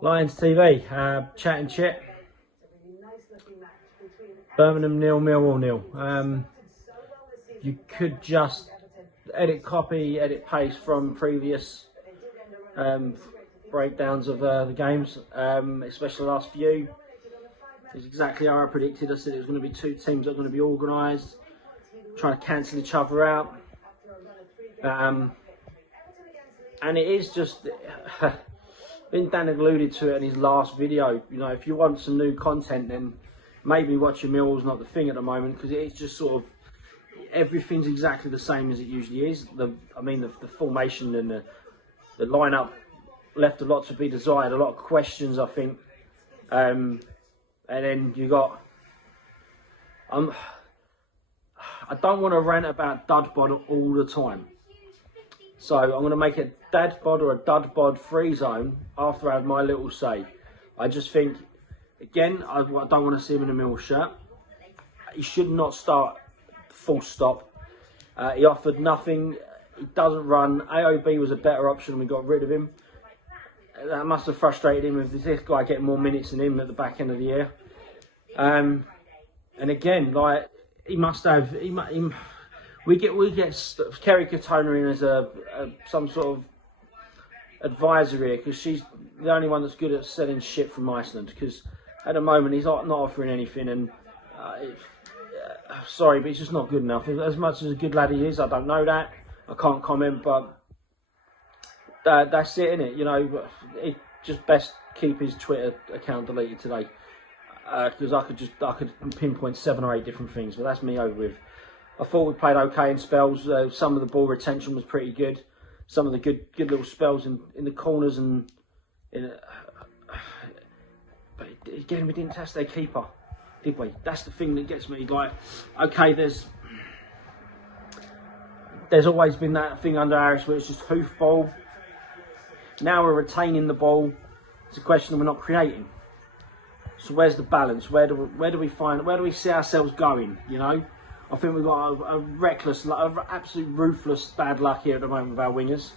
Lions TV, chat and chit. Birmingham 0, Millwall 0. You could just edit copy, edit paste from previous breakdowns of the games, especially the last few. It's exactly how I predicted. I said it was going to be two teams that are going to be organised, trying to cancel each other out. And it is just, I think Dan alluded to it in his last video, you know, if you want some new content, then maybe watching Millwall's not the thing at the moment, because it is just sort of, everything's exactly the same as it usually is. The formation and the lineup left a lot to be desired, a lot of questions, I think. And then you got, I don't want to rant about dud bod all the time. So I'm going to make a dad bod or a dud bod free zone after I have my little say. I just think, again, I don't want to see him in a Mill shirt. He should not start, full stop. He offered nothing. He doesn't run. AOB was a better option and we got rid of him. That must have frustrated him with this guy getting more minutes than him at the back end of the year. And again, like, he must have, we get Kerry Katona in as some sort of advisor here, because she's the only one that's good at selling shit from Iceland, because at the moment he's not offering anything, and sorry, but he's just not good enough. As much as a good lad he is, I don't know that, I can't comment, but that's it, innit? You know, it just best keep his Twitter account deleted today, because I could pinpoint 7 or 8 different things, but that's me over with. I thought we played okay in spells. Some of the ball retention was pretty good. Some of the good little spells in the corners, and but again, we didn't test their keeper, did we? That's the thing that gets me. Like, okay, there's always been that thing under Harris where it's just hoof ball. Now we're retaining the ball. It's a question we're not creating. So where's the balance? Where do we see ourselves going? You know, I think we've got a reckless, absolute ruthless bad luck here at the moment with our wingers.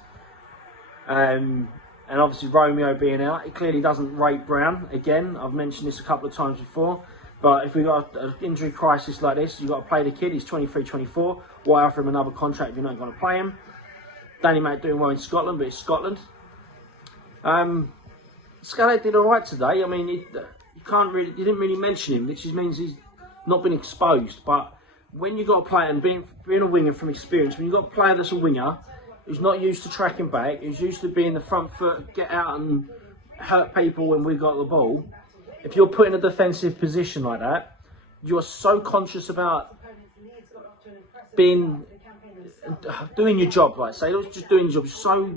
And obviously Romeo being out, it clearly doesn't rate Brown. Again, I've mentioned this a couple of times before, but if we've got an injury crisis like this, you've got to play the kid. He's 23, 24. Why offer him another contract if you're not going to play him? Danny Mac doing well in Scotland, but it's Scotland. Scally did all right today. I mean, you didn't really mention him, which means he's not been exposed. But when you've got a player, and being a winger from experience, when you've got a player that's a winger who's not used to tracking back, who's used to being the front foot, get out and hurt people when we've got the ball, if you're put in a defensive position like that, you're so conscious about doing your job, like say, not just doing your job, so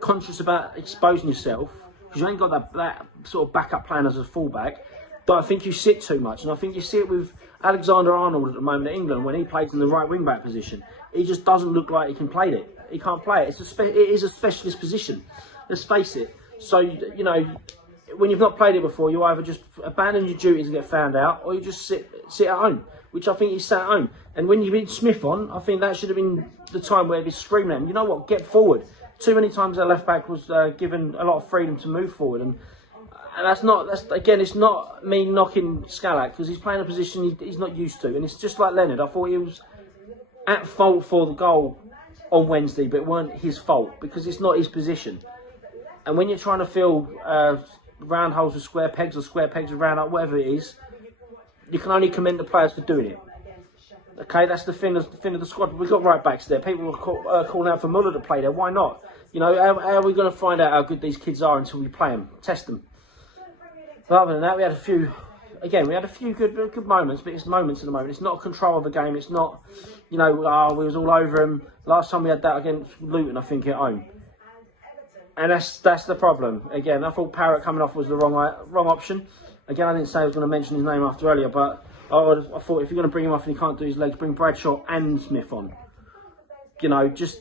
conscious about exposing yourself, because you ain't got that sort of backup plan as a fullback, but I think you sit too much. And I think you see it with Alexander-Arnold at the moment at England when he plays in the right wing-back position. He just doesn't look like he can play it. He can't play it. It is a specialist position. Let's face it. So, you know, when you've not played it before, you either just abandon your duties and get found out, or you just sit at home, which I think he sat at home. And when you've been Smith on, I think that should have been the time where he'd be screaming at him, you know what, get forward. Too many times our left-back was given a lot of freedom to move forward. And again, it's not me knocking Scalak, because he's playing a position he's not used to. And it's just like Leonard. I thought he was at fault for the goal on Wednesday, but it weren't his fault, because it's not his position. And when you're trying to fill round holes with square pegs, or square pegs with round holes, whatever it is, you can only commend the players for doing it. Okay, that's the thing of the squad. We've got right backs there. People are calling out for Muller to play there. Why not? You know, how are we going to find out how good these kids are until we play them, test them? But other than that, we had a few good moments, but it's moments at the moment. It's not control of the game. It's not, you know, we was all over them. Last time we had that against Luton, I think, at home. And that's the problem. Again, I thought Parrott coming off was the wrong option. Again, I didn't say I was going to mention his name after earlier, but I thought if you're going to bring him off and he can't do his legs, bring Bradshaw and Smith on. You know, just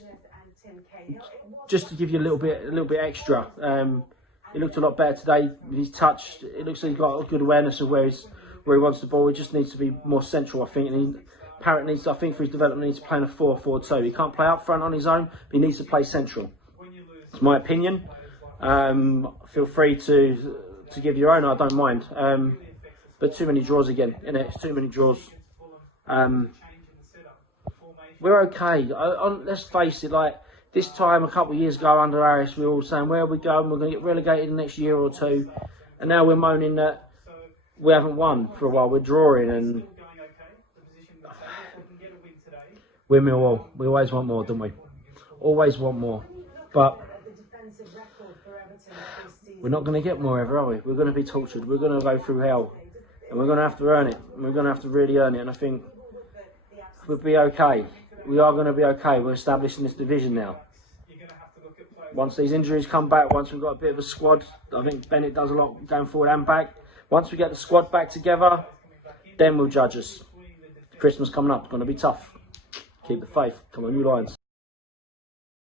to give you a little bit extra. He looked a lot better today. His touch, it looks like he's got a good awareness of where he wants the ball. He just needs to be more central, I think. And Parrott needs, I think, for his development, needs to play in a 4-4-2. He can't play up front on his own, but he needs to play central. It's my opinion. Feel free to give your own. I don't mind. But too many draws again, innit? It's too many draws. We're okay. Let's face it. Like this time a couple of years ago under Harris, we were all saying, "Where are we going? We're going to get relegated in the next year or two." And now we're moaning that we haven't won for a while. We're drawing, and we're Millwall. We always want more, don't we? Always want more. But we're not going to get more ever, are we? We're going to be tortured. We're going to go through hell. And we're going to have to earn it. And we're going to have to really earn it. And I think we'll be okay. We are going to be okay. We're establishing this division now. Once these injuries come back, once we've got a bit of a squad, I think Bennett does a lot going forward and back. Once we get the squad back together, then we'll judge us. Christmas coming up. It's going to be tough. Keep the faith. Come on, you Lions.